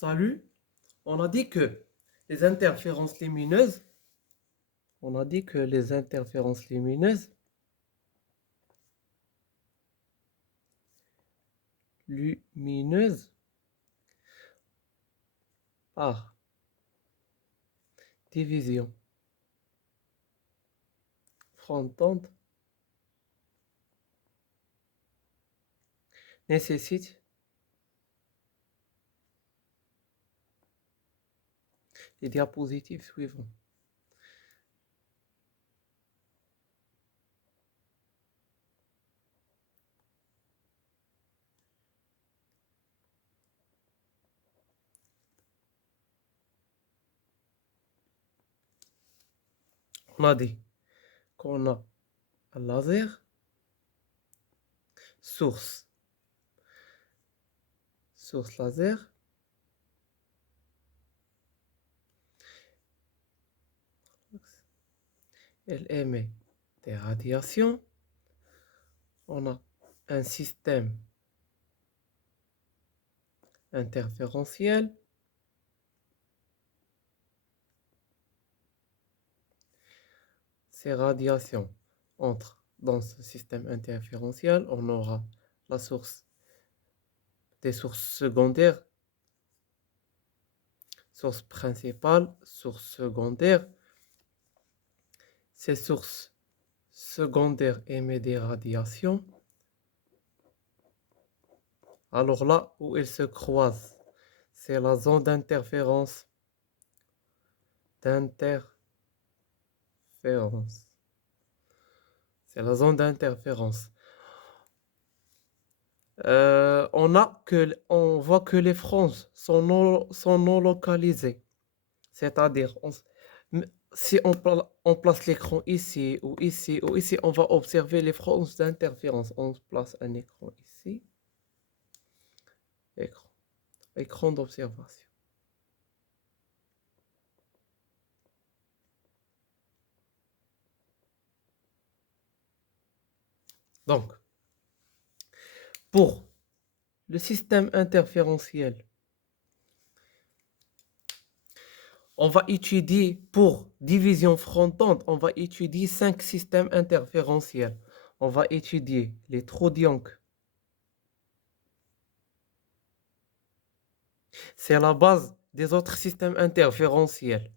Salut, on a dit que les interférences lumineuses, on a dit que les interférences lumineuses par division frontale nécessitent les diapositives suivantes. On a dit qu'on a un laser, source laser, elle émet des radiations. On a un système interférentiel. Ces radiations entrent dans ce système interférentiel. On aura la source, des sources secondaires, source principale, source secondaire. Ces sources secondaires émettent des radiations. Alors là où elles se croisent, c'est la zone d'interférence. C'est la zone d'interférence. On voit que les franges sont non localisées. C'est-à-dire, si on place l'écran ici ou ici ou ici, on va observer les franges d'interférence. On place un écran ici. Écran d'observation. Donc, pour le système interférentiel, on va étudier, pour division frontale, on va étudier 5 systèmes interférentiels. On va étudier les trous Young. C'est la base des autres systèmes interférentiels.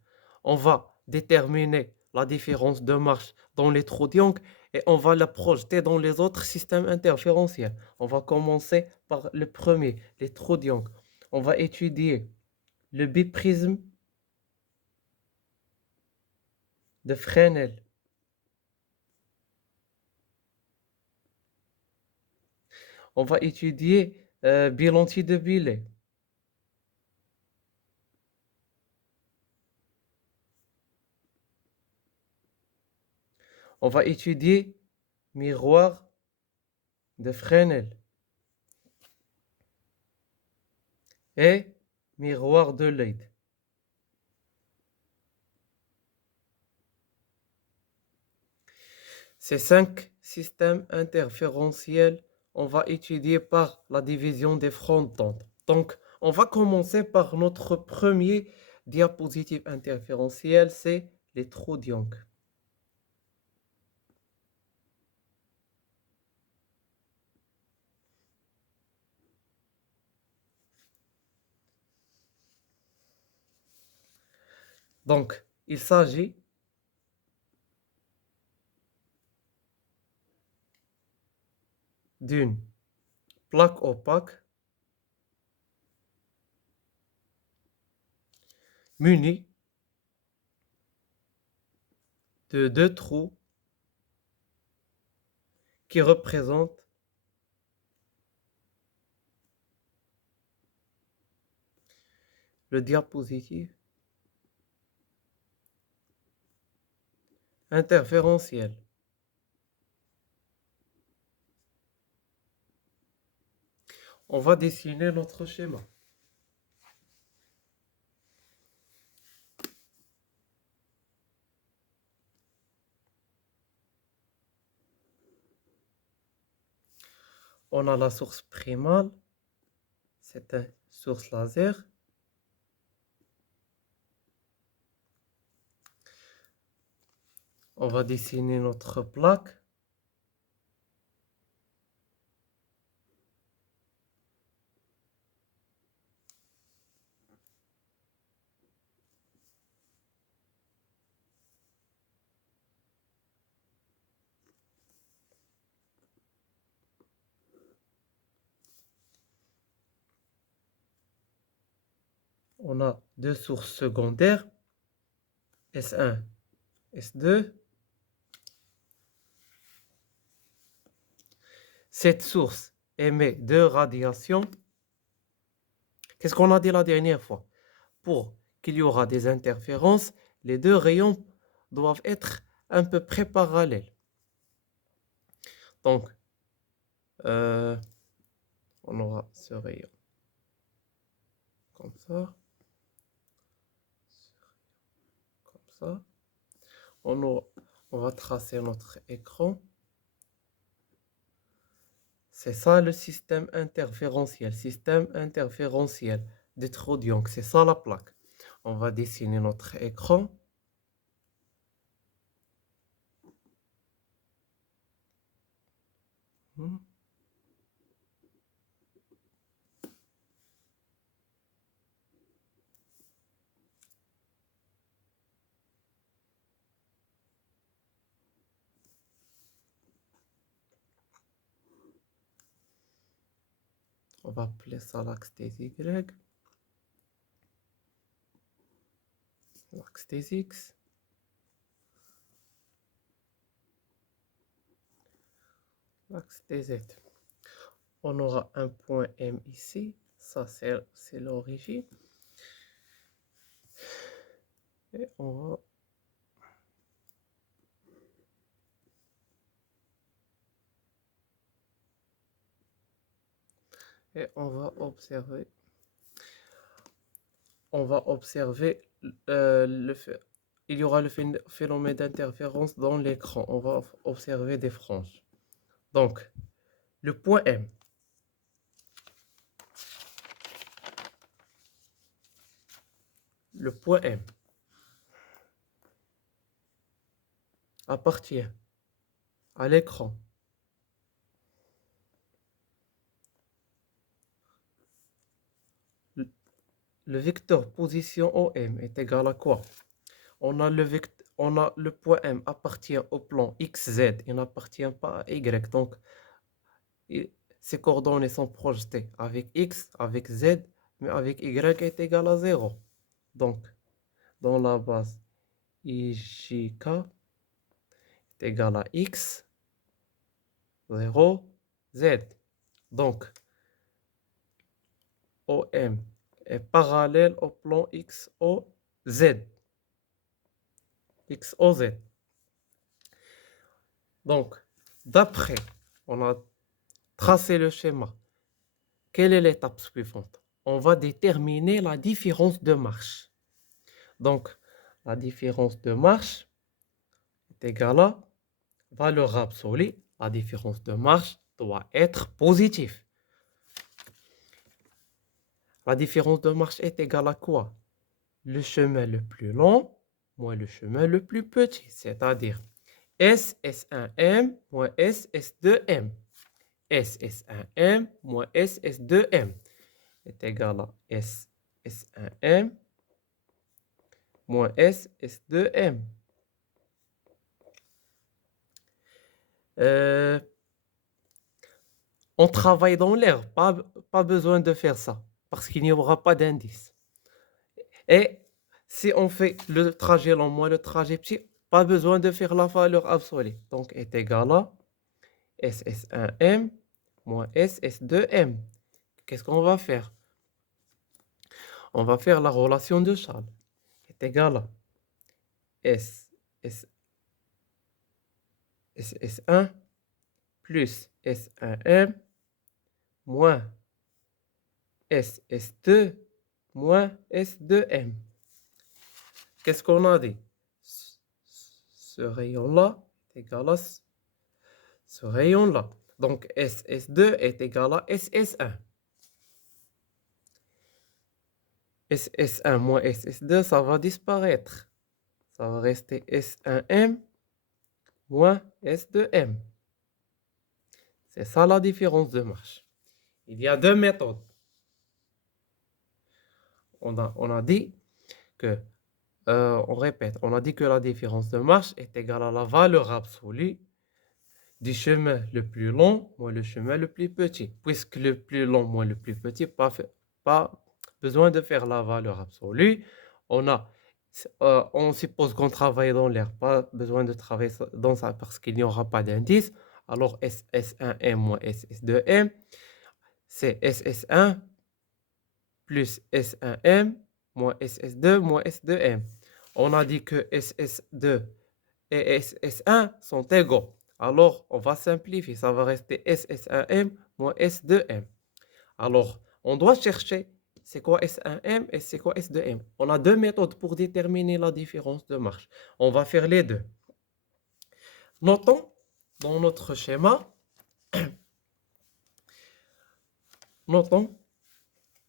On va déterminer la différence de marche dans les trous Young et on va la projeter dans les autres systèmes interférentiels. On va commencer par le premier, les trous Young. On va étudier le biprisme de Fresnel. On va étudier bilanti de Billet. On va étudier miroir de Fresnel et miroir de Leyde. Ces 5 systèmes interférentiels, on va étudier par la division des frontons. Donc, on va commencer par notre premier diapositive interférentiel, c'est les trous Young. Donc, il s'agit d'une plaque opaque munie de 2 trous qui représentent le diapositive interférentiel. On va dessiner notre schéma. On a la source primale, c'est une source laser. On va dessiner notre plaque. On a deux sources secondaires, S1, S2. Cette source émet deux radiations. Qu'est-ce qu'on a dit la dernière fois? Pour qu'il y aura des interférences, les deux rayons doivent être à peu près parallèles. Donc, on aura ce rayon comme ça, comme ça. On va tracer notre écran. C'est ça le système interférentiel de Trodion. C'est ça la plaque. On va dessiner notre écran. On va appeler ça l'axe des Y, l'axe des X. L'axe des Z. On aura un point M ici. Ça, c'est l'origine. Et on va observer. Il y aura le phénomène d'interférence dans l'écran. On va observer des franges. Donc, le point M. Le point M appartient à l'écran. Le vecteur position OM est égal à quoi? On a le point M appartient au plan XZ, il n'appartient pas à Y. Donc, ces coordonnées sont projetées avec X, avec Z, mais avec Y est égal à 0. Donc, dans la base, IJK est égal à X, 0, Z. Donc, OM est parallèle au plan XOZ. XOZ. Donc, d'après, on a tracé le schéma. Quelle est l'étape suivante? On va déterminer la différence de marche. Donc, la différence de marche est égale à valeur absolue. La différence de marche doit être positive. La différence de marche est égale à quoi? Le chemin le plus long moins le chemin le plus petit, c'est-à-dire S, S1M moins S, S2M. S, S1M moins S, S2M est égal à S, S1M moins S, S2M. On travaille dans l'air, pas besoin de faire ça, parce qu'il n'y aura pas d'indice. Et si on fait le trajet long moins le trajet petit, pas besoin de faire la valeur absolue. Donc, est égal à SS1M moins SS2M. Qu'est-ce qu'on va faire? On va faire la relation de Charles. Est égal à SS1 plus S1M moins SS2 moins S2M. Qu'est-ce qu'on a dit? Ce rayon-là est égal à ce rayon-là. Donc, SS2 est égal à SS1. SS1 moins SS2, ça va disparaître. Ça va rester S1M moins S de M. C'est ça la différence de marche. Il y a deux méthodes. On a dit que, on répète, on a dit que la différence de marche est égale à la valeur absolue du chemin le plus long moins le chemin le plus petit. Puisque le plus long moins le plus petit, pas besoin de faire la valeur absolue. On suppose qu'on travaille dans l'air, pas besoin de travailler dans ça parce qu'il n'y aura pas d'indice. Alors SS1M moins SS2M, c'est SS1 plus S1M moins SS2 moins S2M. On a dit que SS2 et SS1 sont égaux. Alors, on va simplifier. Ça va rester SS1M moins S2M. Alors, on doit chercher c'est quoi S1M et c'est quoi S2M. On a deux méthodes pour déterminer la différence de marche. On va faire les deux. Notons dans notre schéma, notons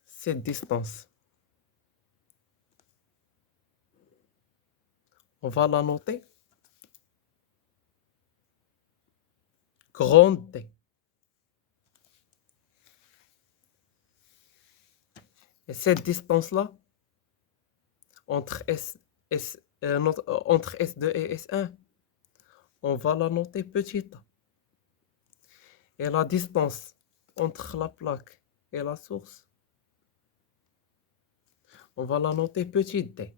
cette distance. On va la noter grande T. Et cette distance-là, entre entre S2 et S1, on va la noter petite. Et la distance entre la plaque et la source, on va la noter petite d.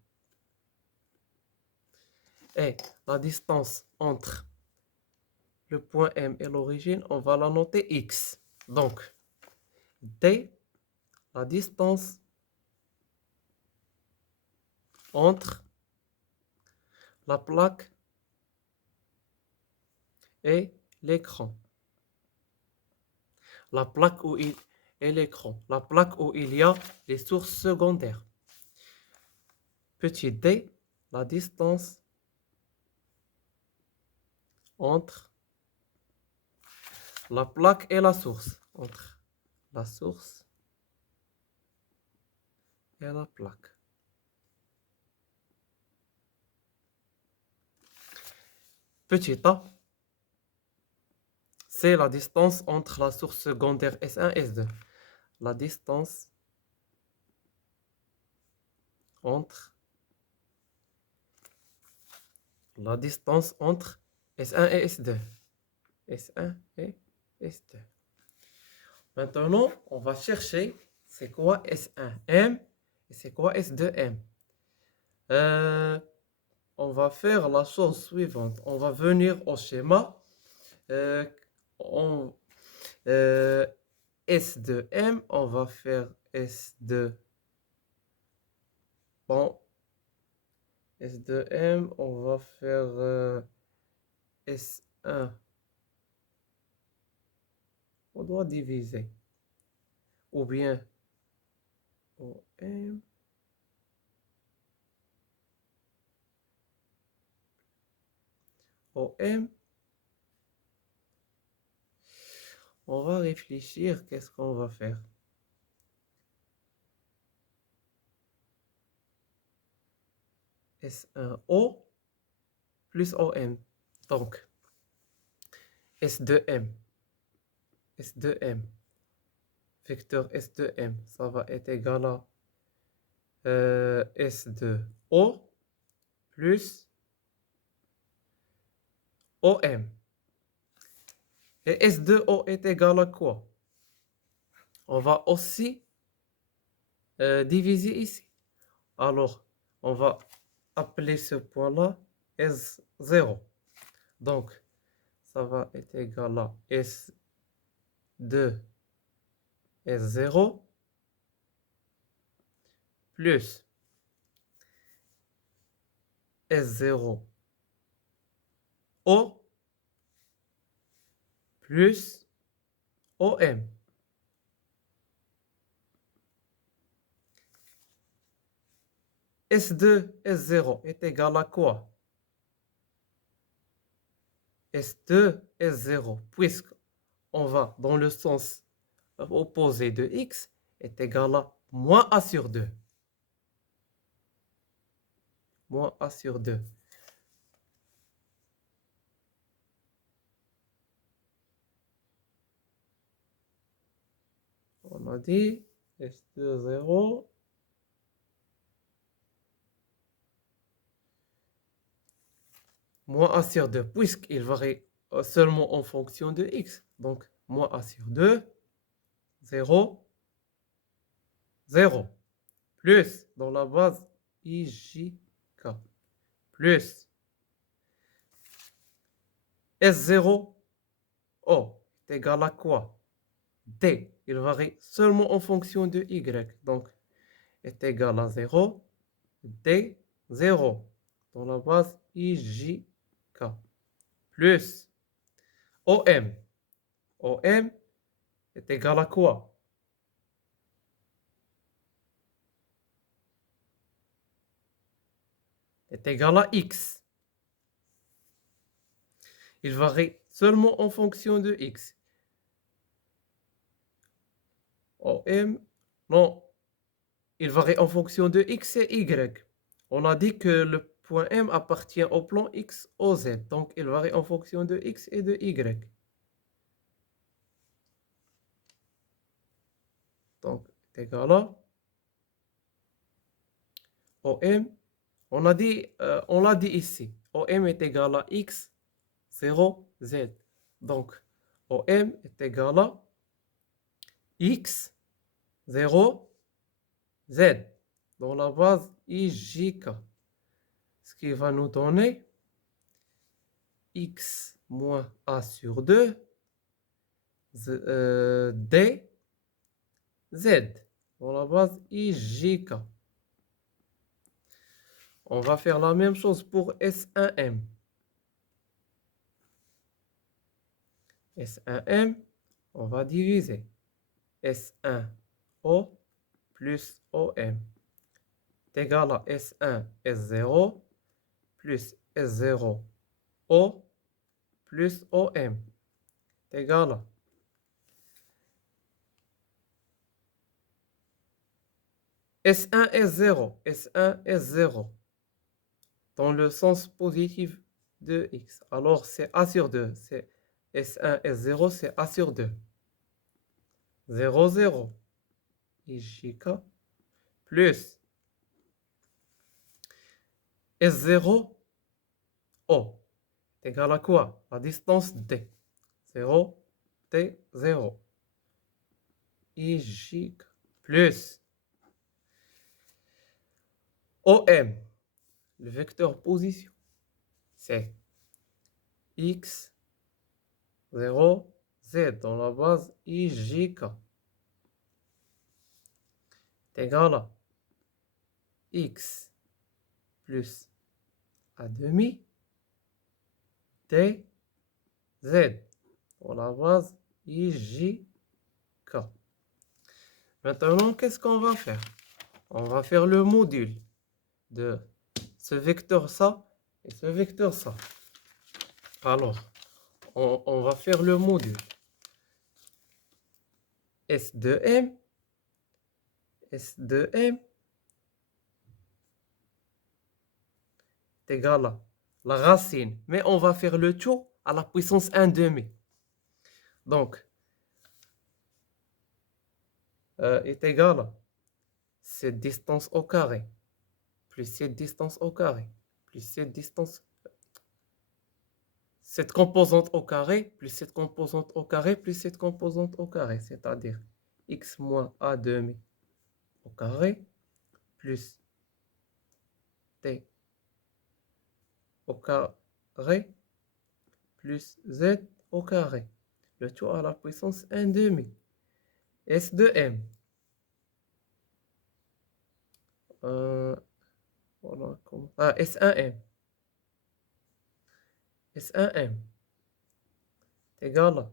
Et la distance entre le point M et l'origine, on va la noter x. Donc, d, la distance entre la plaque et l'écran. La plaque et l'écran. La plaque où il y a les sources secondaires. Petit d, la distance entre la plaque et la source. Entre la source et la plaque. Petit a, c'est la distance entre la source secondaire S1 et S2. La distance entre S1 et S2. S1 et S2. Maintenant, on va chercher c'est quoi S1M et c'est quoi S2M. On va faire la chose suivante. On va venir au schéma. S2M, on va faire S2. Bon, S2M, on va faire S1. On doit diviser. Ou bien OM. OM. On va réfléchir, qu'est-ce qu'on va faire? S1O plus OM. Donc, S2M. S2M. Vecteur S2M, ça va être égal à S2O plus OM. Et S2O est égal à quoi? On va aussi diviser ici. Alors, on va appeler ce point-là S0. Donc, ça va être égal à S2 S0 plus S0 O plus OM. S2 S0 est égal à quoi? S2 S0, puisque on va dans le sens opposé de X, est égal à moins A sur 2. Moins A sur 2. On a dit S2, 0. Moins A sur 2, puisqu'il varie seulement en fonction de x. Donc, moins A sur 2, 0, 0. Plus, dans la base, IJK. Plus, S0, O, est égal à quoi? D, il varie seulement en fonction de Y. Donc, est égal à 0, D, 0. Dans la base, IJK. Plus, OM. OM est égal à quoi? Est égal à X. Il varie seulement en fonction de X. OM, non, il varie en fonction de X et Y. On a dit que le point M appartient au plan X, O, Z. Donc, il varie en fonction de X et de Y. Donc, est égal à OM. On l'a dit ici. OM est égal à X, 0, Z. Donc, OM est égal à X, 0, Z. Dans la base IJK. Ce qui va nous donner X moins A sur 2, D, Z. Dans la base IJK. On va faire la même chose pour S1M. S1M, on va diviser S1O plus OM est égal à S1 S0 plus S0O plus OM est égal à S1 S0, S1 S0 dans le sens positif de X. Alors c'est A sur 2, c'est S1 S0, c'est A sur 2. 0, 0. IJK plus S0 O est égal à quoi? La distance D. 0, T, 0. IJK plus OM, le vecteur position, c'est X, 0, Z dans la base IJK est égal à X plus A demi T, Z dans la base IJK. Maintenant, qu'est-ce qu'on va faire? On va faire le module de ce vecteur ça et ce vecteur ça. Alors, on va faire le module S de M est égal à la racine, mais on va faire le tout à la puissance 1 demi. Donc, est égal à cette distance au carré, plus cette distance au carré, plus cette composante au carré, plus cette composante au carré, plus cette composante au carré, c'est-à-dire x moins a demi au carré, plus t au carré, plus z au carré. Le tout à la puissance 1 demi. S de m. Voilà, S1m. S1m est égal à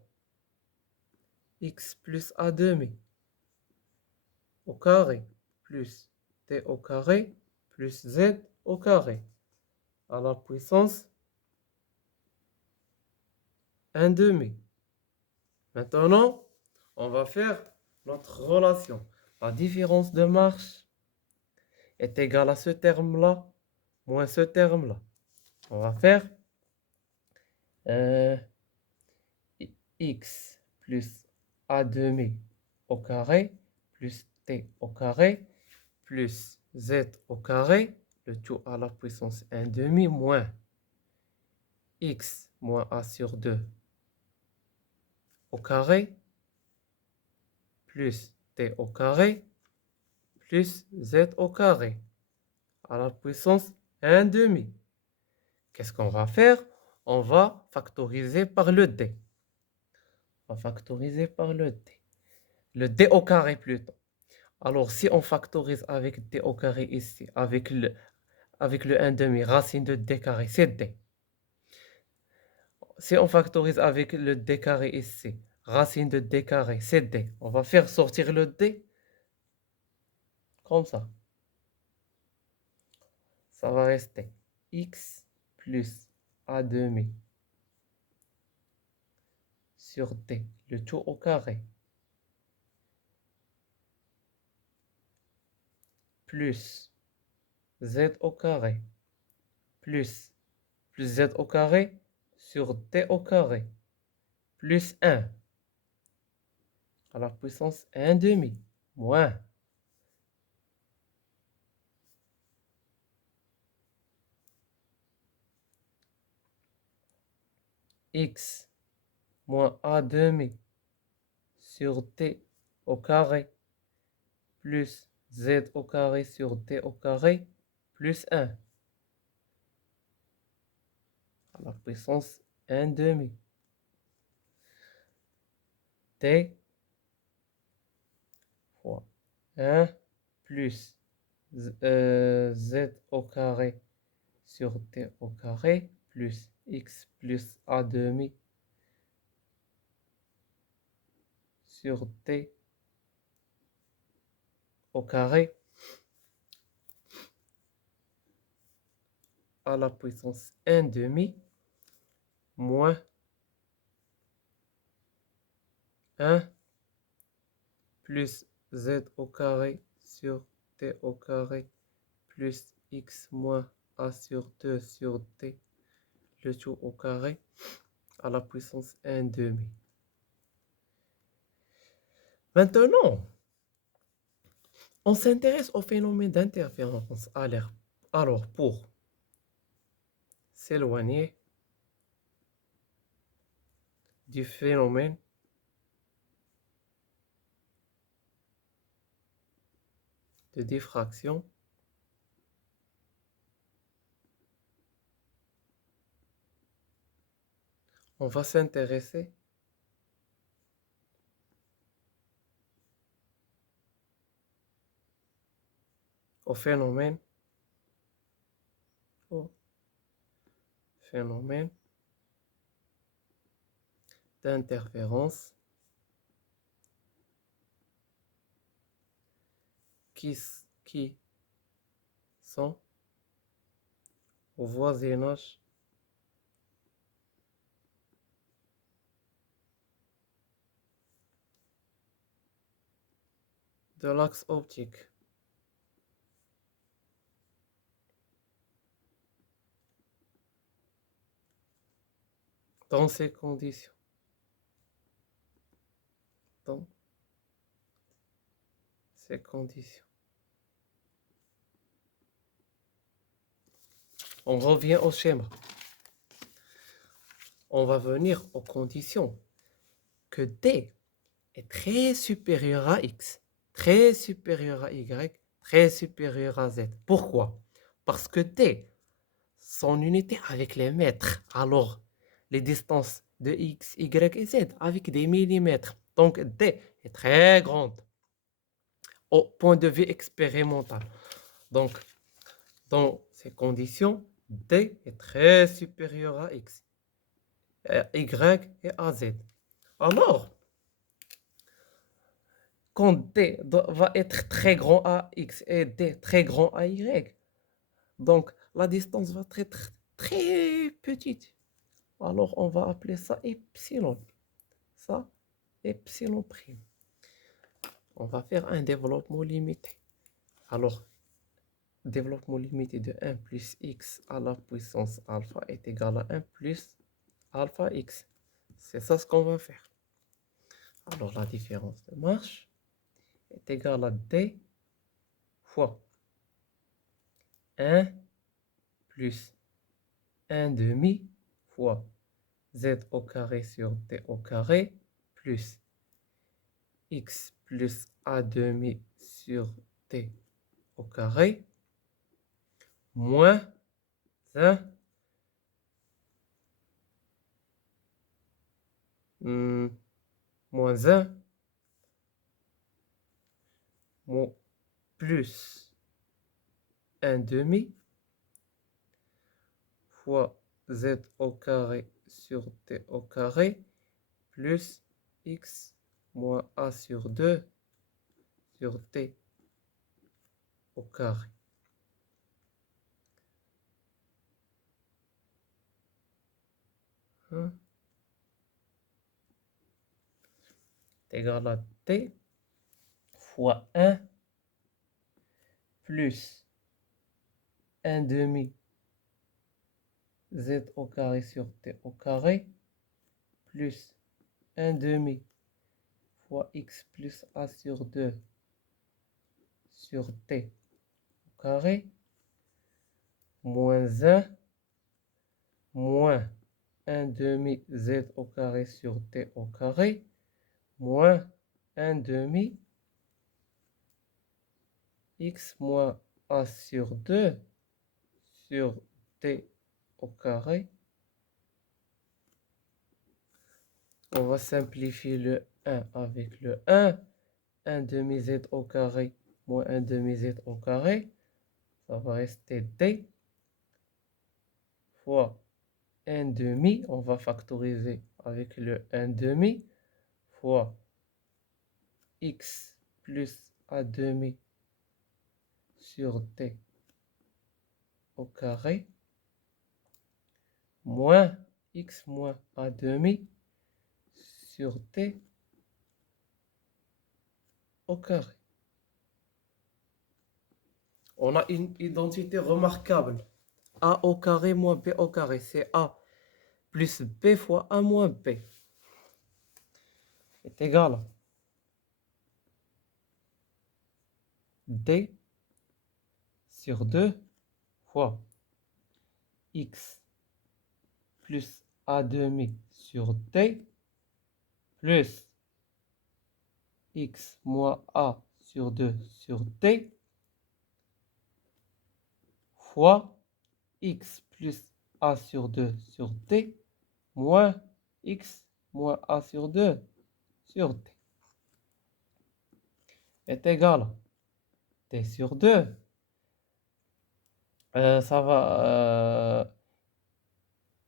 x plus a demi au carré plus t au carré plus z au carré à la puissance 1 demi. Maintenant, on va faire notre relation. La différence de marche est égale à ce terme-là moins ce terme-là. On va faire x plus a demi au carré plus t au carré plus z au carré, le tout à la puissance 1 demi moins x moins a sur 2 au carré plus t au carré plus z au carré à la puissance 1 demi. Qu'est-ce qu'on va faire? On va factoriser par le d. On va factoriser par le d. Le d au carré plutôt. Alors, si on factorise avec d au carré ici, avec le 1 demi, racine de d carré, c'est d. Si on factorise avec le d carré ici, racine de d carré, c'est d. On va faire sortir le d comme ça. Ça va rester x plus a demi sur d, le tout au carré, plus z au carré, plus z au carré sur d au carré, plus 1 à la puissance 1 demi, moins x moins a demi sur d au carré, plus z au carré sur d au carré, plus 1 à la puissance 1 demi. D fois 1 plus z au carré sur d au carré plus x plus a demi sur d au carré à la puissance 1 demi moins 1 plus z au carré sur d au carré plus x moins a sur 2 sur d, le tout au carré à la puissance 1 demi. Maintenant, on s'intéresse au phénomène d'interférence. Alors, pour s'éloigner du phénomène de diffraction, on va s'intéresser au phénomène d'interférence qui sont au voisinage de l'axe optique. Dans ces conditions, on revient au schéma. On va venir aux conditions que D est très supérieur à X, très supérieur à Y, très supérieur à Z. Pourquoi? Parce que D, son unité avec les mètres, alors les distances de X, Y et Z avec des millimètres. Donc D est très grande au point de vue expérimental. Donc, dans ces conditions, D est très supérieur à X, Y et à Z. Alors, quand D va être très grand à X et D très grand à Y, donc la distance va être très petite. Alors, on va appeler ça epsilon. Ça, epsilon prime. On va faire un développement limité. Alors, développement limité de 1 plus x à la puissance alpha est égal à 1 plus alpha x. C'est ça ce qu'on va faire. Alors, la différence de marche est égal à D fois 1 plus 1 demi fois Z au carré sur D au carré plus X plus A demi sur D au carré moins 1 moins 1 plus 1 demi fois Z au carré sur D au carré plus X moins A sur 2 sur D au carré. Hein? C'est égal à T fois 1 plus 1 demi Z au carré sur T au carré plus 1 demi fois X plus A sur 2 sur T au carré moins 1 moins 1 demi Z au carré sur T au carré moins 1 demi X moins A sur 2 sur T au carré. On va simplifier le 1 avec le 1. 1 demi Z au carré moins 1 demi Z au carré. Ça va rester D fois 1 demi. On va factoriser avec le 1 demi fois X plus A demi sur D au carré moins X moins A demi sur T au carré. On a une identité remarquable. A au carré moins B au carré. C'est A plus B fois A moins B. Est égal à D sur 2 fois X plus A demi sur D plus X moins A sur 2 sur D fois X plus A sur 2 sur D moins X moins A sur 2 sur D est égal à D sur 2. Ça va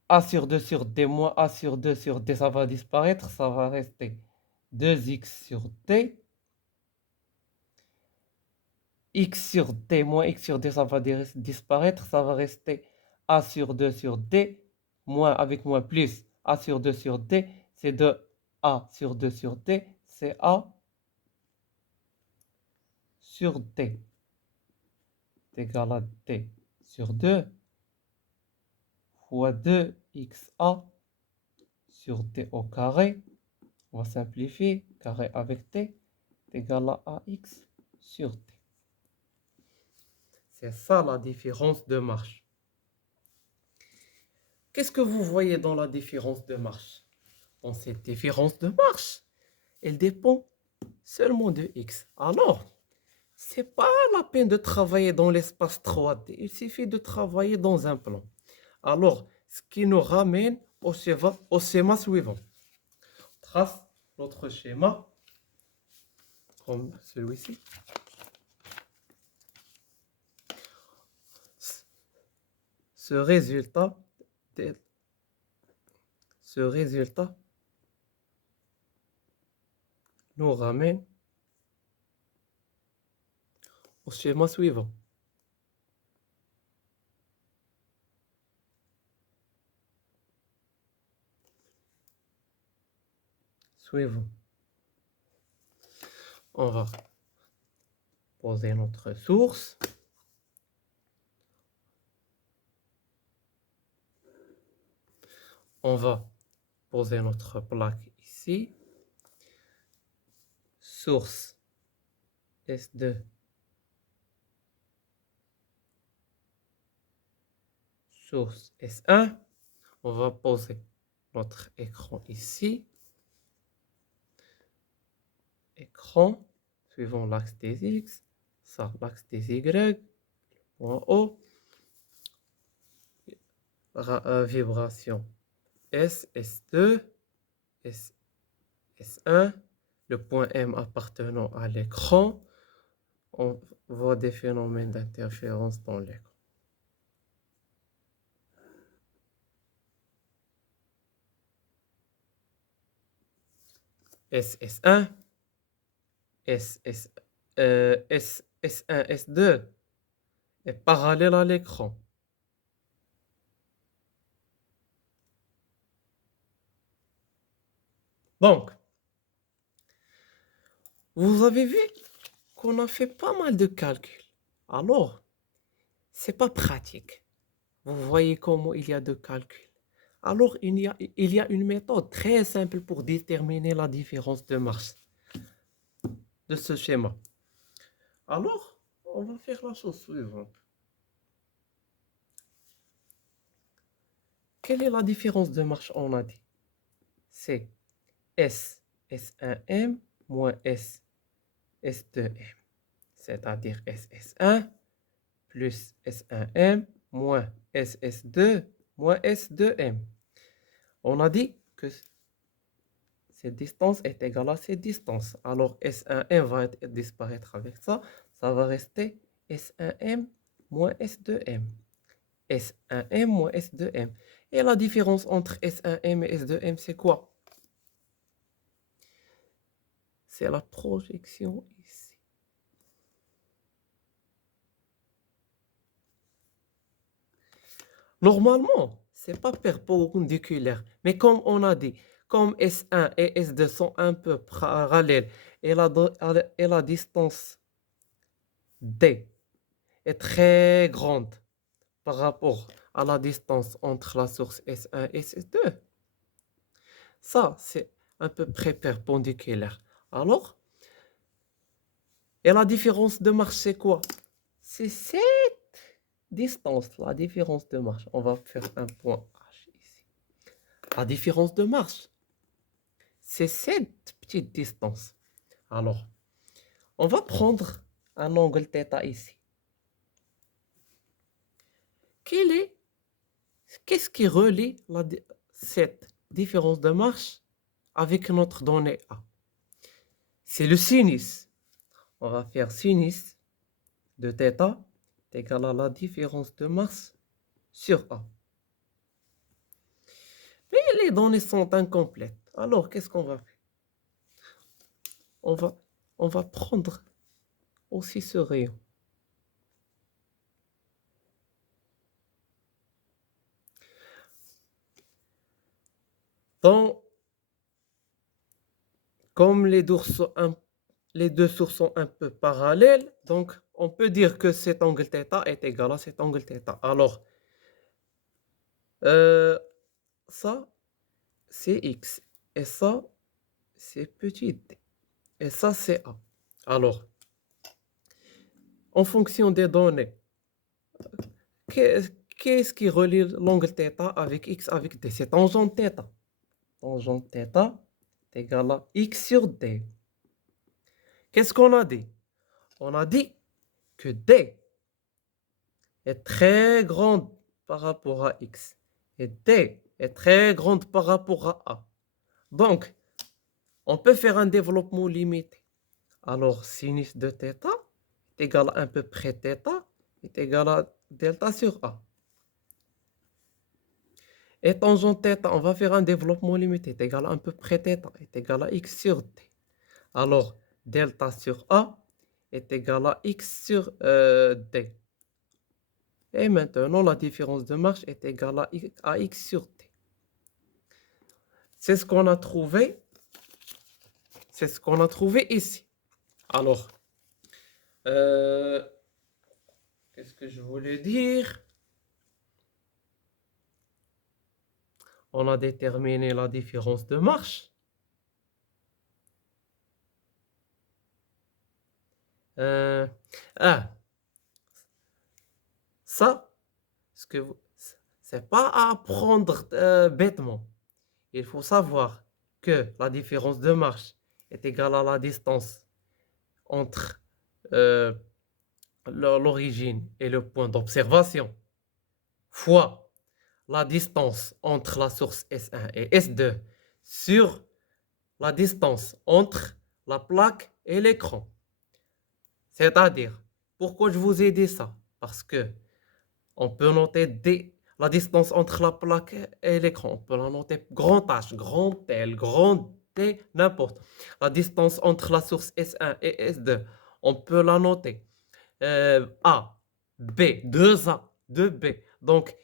A sur 2 sur D moins A sur 2 sur D, ça va disparaître, ça va rester 2x sur D. X sur D moins X sur D, ça va disparaître, ça va rester A sur 2 sur D, moins avec moins plus A sur 2 sur D, c'est 2A sur 2 sur D, c'est A sur D. C'est égal à D sur 2 fois 2XA sur D au carré. On va simplifier, carré avec T est égal à AX sur T. C'est ça la différence de marche. Qu'est-ce que vous voyez dans la différence de marche? Dans cette différence de marche, elle dépend seulement de X. Alors, c'est pas la peine de travailler dans l'espace 3D. Il suffit de travailler dans un plan. Alors, ce qui nous ramène au schéma suivant. On trace notre schéma comme celui-ci. Ce résultat nous ramène au schéma suivant. On va poser notre source. On va poser notre plaque ici. Source S2 source S1. On va poser notre écran ici. Écran, suivant l'axe des X, ça, l'axe des Y, point O, vibration S, S2, S, S1, le point M appartenant à l'écran. On voit des phénomènes d'interférence dans l'écran. S, S1, S, S, S, S1, S2 est parallèle à l'écran. Donc, vous avez vu qu'on a fait pas mal de calculs. Alors, c'est pas pratique. Vous voyez comment il y a de calculs. Alors, il y a une méthode très simple pour déterminer la différence de marche de ce schéma. Alors, on va faire la chose suivante. Quelle est la différence de marche, on a dit? C'est S, S1M moins S, S2M. C'est-à-dire S, S1 plus S1M moins S, S2 moins S2M. On a dit que cette distance est égale à cette distance. Alors S1M va disparaître avec ça. Ça va rester S1M moins S2M. S1M moins S2M. Et la différence entre S1M et S2M, c'est quoi? C'est la projection ici. Normalement, c'est pas perpendiculaire. Mais comme on a dit, comme S1 et S2 sont un peu parallèles et la distance D est très grande par rapport à la distance entre la source S1 et S2, ça, c'est à peu près perpendiculaire. Alors, et la différence de marche, c'est quoi? C'est cette distance, la différence de marche. On va faire un point H ici. La différence de marche, c'est cette petite distance. Alors, on va prendre un angle θ ici. Qu'est-ce qui relie cette différence de marche avec notre donnée A? C'est le sinus. On va faire sinus de θ est égal à la différence de marche sur A. Mais les données sont incomplètes. Alors, qu'est-ce qu'on va faire? On va prendre aussi ce rayon. Donc, comme les deux sources sont un peu parallèles, donc on peut dire que cet angle θ est égal à cet angle θ. Alors, ça, c'est x. Et ça, c'est petit d. Et ça, c'est a. Alors, en fonction des données, qu'est-ce qui relie l'angle θ avec x avec d? C'est tangente θ. Tangente θ est égal à x sur d. Qu'est-ce qu'on a dit? On a dit que d est très grande par rapport à x. Et d est très grande par rapport à a. Donc, on peut faire un développement limité. Alors, sinus de θ est égal à peu près θ est égal à delta sur a. Et tangente θ, on va faire un développement limité, est égal à peu près θ est égal à x sur d. Alors, delta sur a est égal à x sur d. Et maintenant, la différence de marche est égale à x sur d. C'est ce qu'on a trouvé. C'est ce qu'on a trouvé ici. Alors, qu'est-ce que je voulais dire? On a déterminé la différence de marche. Euh, ah, ça, ce que vous, c'est pas à apprendre bêtement. Il faut savoir que la différence de marche est égale à la distance entre euh, l'origine et le point d'observation fois la distance entre la source S1 et S2 sur la distance entre la plaque et l'écran. C'est-à-dire, pourquoi je vous ai dit ça? Parce que on peut noter la distance entre la plaque et l'écran. On peut la noter grand H, grand L, grand T, n'importe. La distance entre la source S1 et S2, on peut la noter A, B, 2A, 2B. Donc,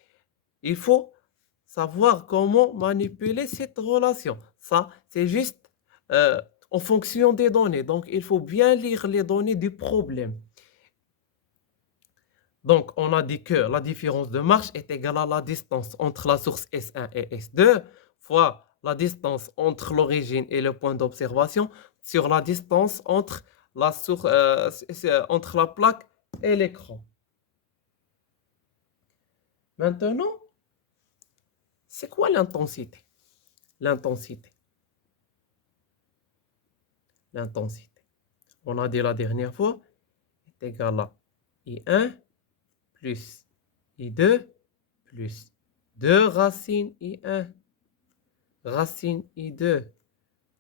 il faut savoir comment manipuler cette relation. Ça, c'est juste euh, en fonction des données. Donc, il faut bien lire les données du problème. Donc, on a dit que la différence de marche est égale à la distance entre la source S1 et S2 fois la distance entre l'origine et le point d'observation sur la distance entre entre la plaque et l'écran. Maintenant, c'est quoi l'intensité? L'intensité. L'intensité. On a dit la dernière fois, est égale à I1 plus I2 plus 2 racine I1 racine I2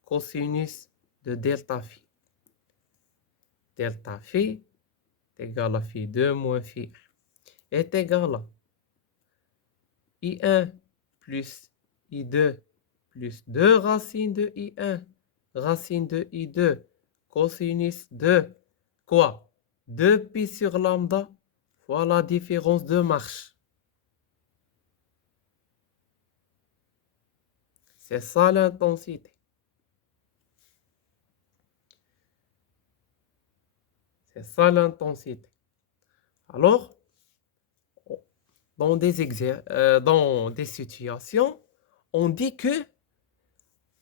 cosinus de delta phi. Delta phi est égal à phi2 moins phi1 est égal à I1 plus I2 plus 2 racine de I1 racine de I2 cosinus de quoi? 2 pi sur lambda fois la différence de marche. C'est ça l'intensité. C'est ça l'intensité. Alors, dans des situations, on dit que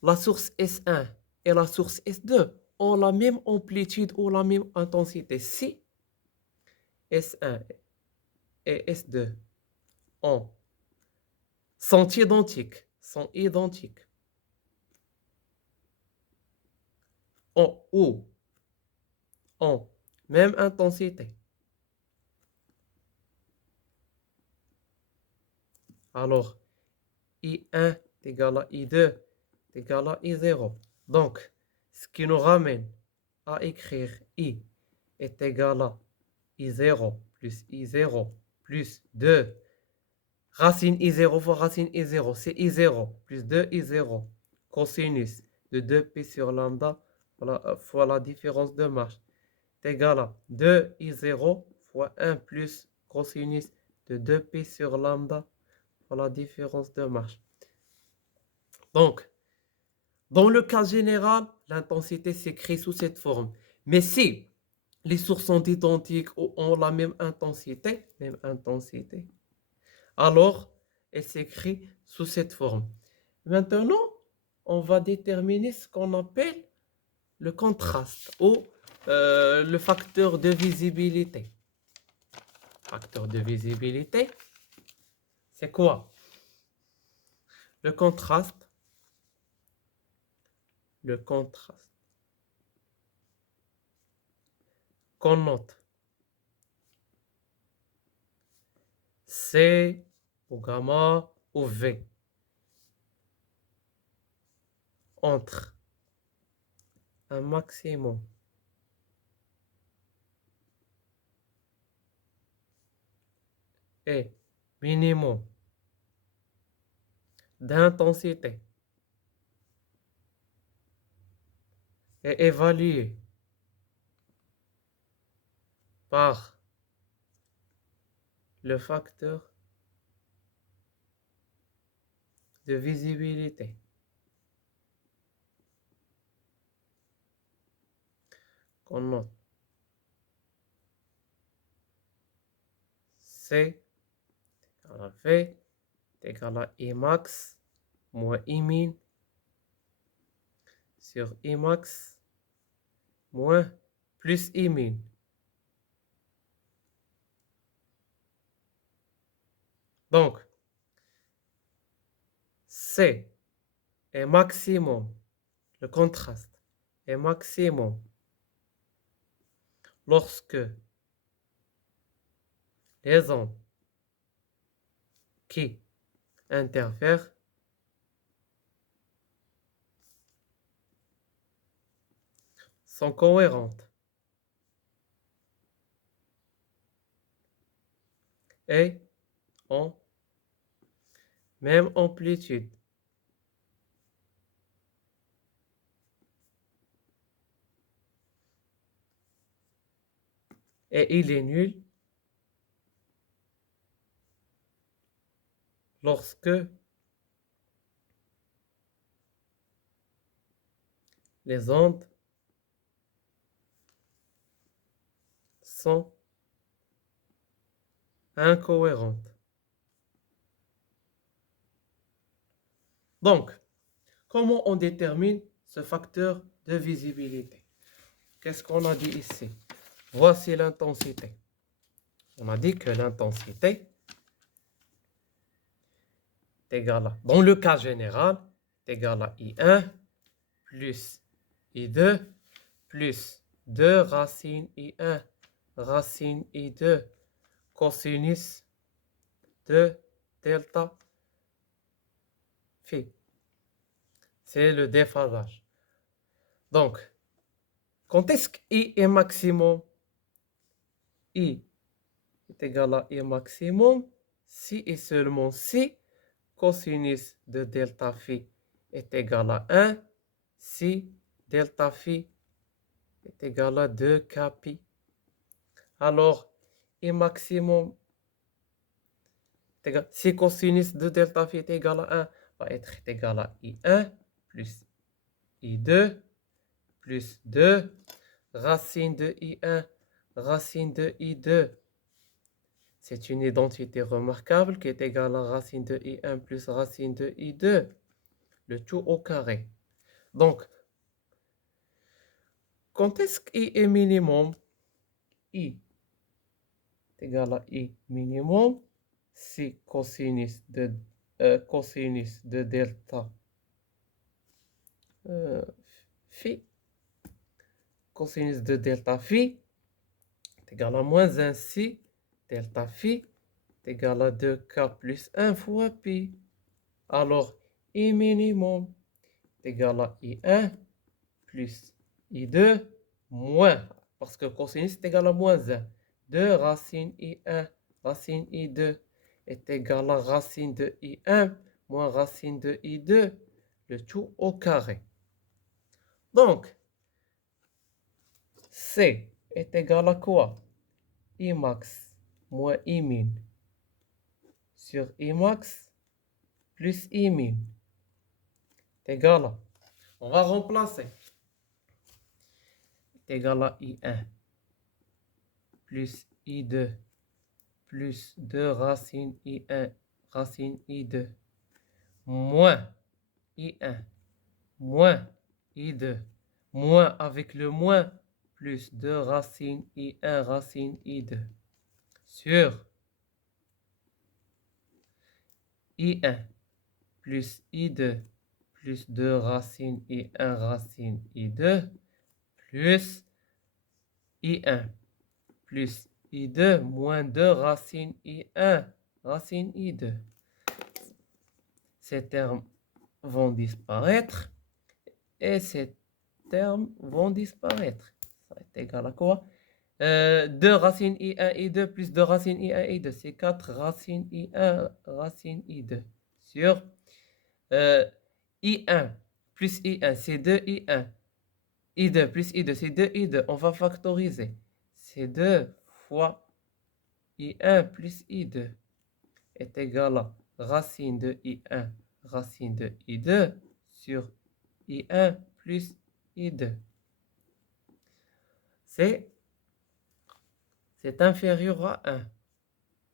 la source S1 et la source S2 ont la même amplitude ou la même intensité. Si S1 et S2 sont identiques, ou ont même intensité, alors I1 est égal à I2 est égal à I0. Donc, ce qui nous ramène à écrire I est égal à I0 plus I0 plus 2 racine I0 fois racine I0, c'est I0 plus 2 I0 cosinus de 2pi sur lambda fois la différence de marche est égal à 2 I0 fois 1 plus cosinus de 2pi sur lambda fois la différence de marche. Donc, dans le cas général, l'intensité s'écrit sous cette forme. Mais si les sources sont identiques ou ont la même intensité, alors elle s'écrit sous cette forme. Maintenant, on va déterminer ce qu'on appelle le contraste ou le facteur de visibilité. Facteur de visibilité, c'est quoi? Le contraste qu'on note, C ou gamma ou V entre un maximum et minimum d'intensité est évalué par le facteur de visibilité. Qu'on note C égale à V égale à I max moins I min sur I max moins plus I min. Donc, C est maximum, le contraste est maximum lorsque les ondes qui interfèrent sont cohérentes et ont même amplitude. Et il est nul lorsque les ondes sont incohérentes. Donc, comment on détermine ce facteur de visibilité? Qu'est-ce qu'on a dit ici? Voici l'intensité. On a dit que l'intensité est égale à, dans le cas général, est égale à I1 plus I2 plus 2 racine I1 racine I2 cosinus de delta phi. C'est le déphasage. Donc, quand est-ce que I est maximum? I est égal à I maximum si et seulement si cosinus de delta phi est égal à 1 si delta phi est égal à 2 k pi. Alors, I maximum est égal, si cosinus de delta phi est égal à 1, va être égal à I1 plus I2 plus 2 racine de I1 racine de I2. C'est une identité remarquable qui est égale à racine de I1 plus racine de I2, le tout au carré. Donc, quand est-ce que I est minimum? I est égal à I minimum si cosinus de delta phi, cosinus de delta phi est égal à moins 1 si delta phi est égal à 2k plus 1 fois pi. Alors, I minimum est égal à I1 plus I2 moins, parce que cosinus est égal à moins 1. 2 racine I1 racine I2 est égal à racine de I1 moins racine de I2, le tout au carré. Donc, C est égal à quoi? I max moins I min sur I max plus I min est égal à, on va remplacer, est égal à I1 plus I2 plus 2 racine I1 racine I2 moins I1 moins I2 moins avec le moins plus 2 racine I1 racine I2 sur I1 plus I2 plus 2 racine I1 racine I2 plus I1 plus I2 moins 2 racine I1 racine I2. Ces termes vont disparaître et ces termes vont disparaître. Ça va être égal à quoi? 2 racine I1 I2 plus 2 racine I1 I2, c'est 4 racine I1 racine I2 sur I1 plus I1, c'est 2 I1. I2 plus I2, c'est 2 I2. On va factoriser. C'est 2 fois I1 plus I2 est égal à racine de I1 racine de I2 sur I1 plus I2. C'est inférieur à 1.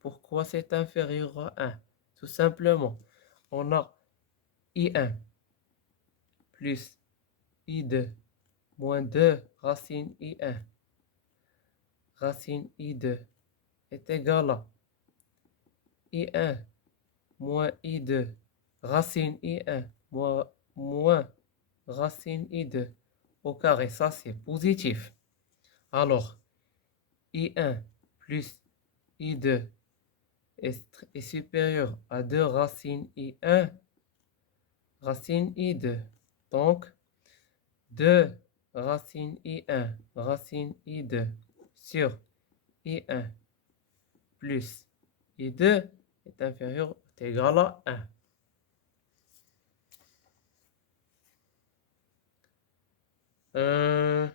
Pourquoi c'est inférieur à 1? Tout simplement, on a I1 plus I2 moins 2 racine I1 racine I2 est égal à I1 moins I2 racine I1 moins racine I2 au carré. Ça, c'est positif. Alors, I1 plus I2 est supérieur à 2 racine I1 racine I2. Donc, 2 racine I1 racine I2 sur I1 plus I2 est inférieur ou égal à 1.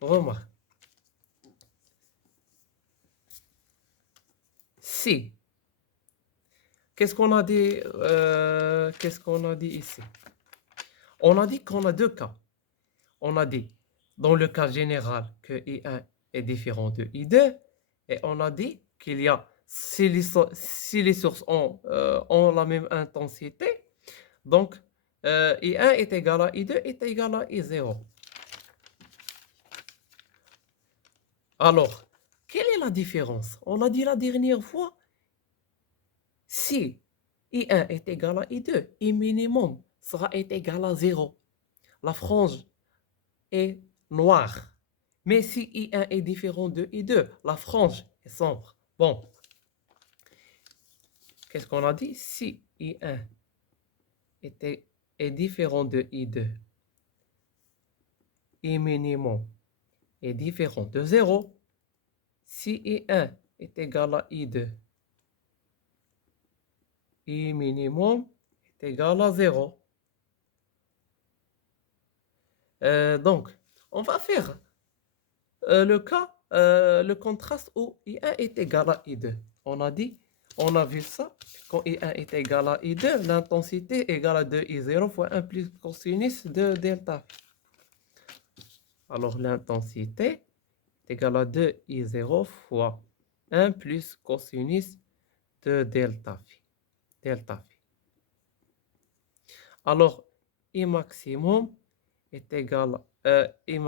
Remarque. Si. Qu'est-ce qu'on a dit, ici? On a dit qu'on a deux cas. On a dit dans le cas général que I1 est différent de I2 et on a dit qu'il y a si les sources ont la même intensité, donc I1 est égal à I2 est égal à I0. Alors, quelle est la différence? On a dit la dernière fois, si I1 est égal à I2, I minimum sera égal à 0. La frange est noire. Mais si I1 est différent de I2, la frange est sombre. Bon, qu'est-ce qu'on a dit? Si I1 est différent de I2, I minimum est différent de 0. Si I1 est égal à I2, I minimum est égal à 0. Donc, on va faire le contraste où I1 est égal à I2. On a vu ça, quand I1 est égal à I2, l'intensité est égale à 2I0 fois 1 plus cosinus de delta. Alors, l'intensité est égale à 2I0 fois 1 plus cosinus de delta phi. Alors, I maximum est égal à I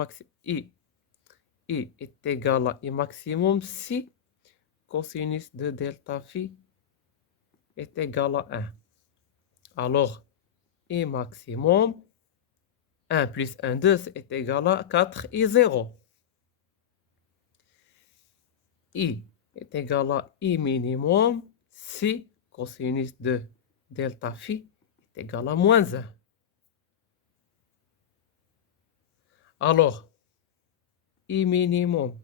est égal à I maximum si cosinus de delta phi est égal à 1. Alors, I maximum, 1 plus 1, 2, est égal à 4 I0. I est égal à I minimum si cosinus de delta phi est égal à moins 1. Alors, I minimum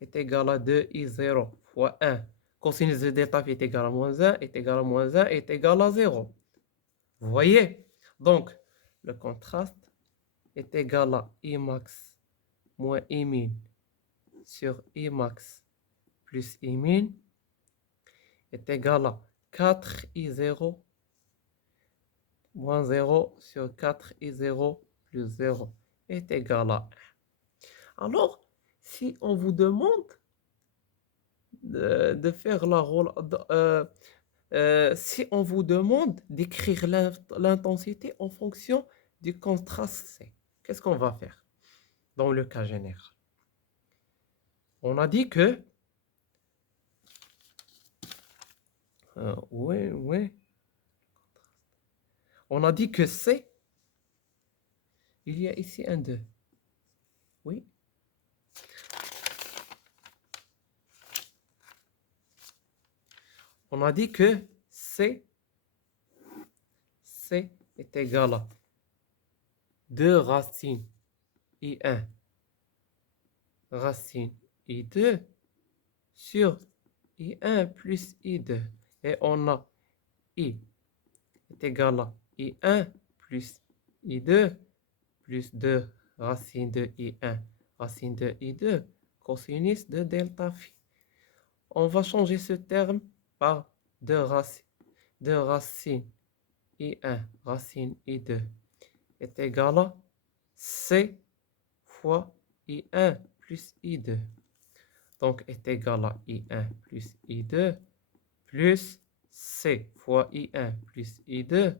est égal à 2I0 fois 1. Cosinus de delta phi est égal à moins 1, est égal à moins 1, est égal à 0. Vous voyez? Donc, le contraste est égal à I max moins I min sur I max plus I min est égal à 4I0 moins 0 sur 4I0 plus 0 est égal à 1. Alors, si on vous demande de faire la rôle, si on vous demande d'écrire l'intensité en fonction du contraste C, qu'est-ce qu'on va faire dans le cas général? On a dit que oui. On a dit que C, il y a ici un 2. Oui. On a dit que C est égal à 2 racines I1 racine I2 sur I1 plus I2. Et on a I est égal à I1 plus I2 plus 2 racine de I1 racine de I2 cosinus de delta phi. On va changer ce terme par 2 racines I1 racine I2 est égal à C fois I1 plus I2. Donc est égal à I1 plus I2 plus C fois I1 plus I2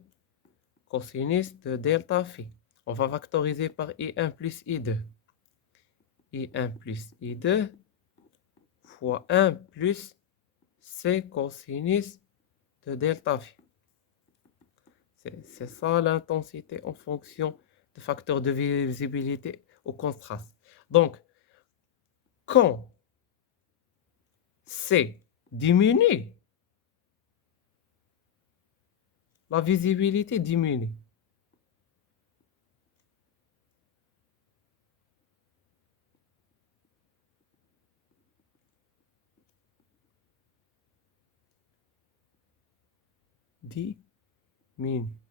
cosinus de delta phi. On va factoriser par I1 plus I2. I1 plus I2 fois 1 plus C cosinus de delta phi. C'est ça l'intensité en fonction de facteurs de visibilité au contraste. Donc, quand C diminue, la visibilité diminue. Diminue.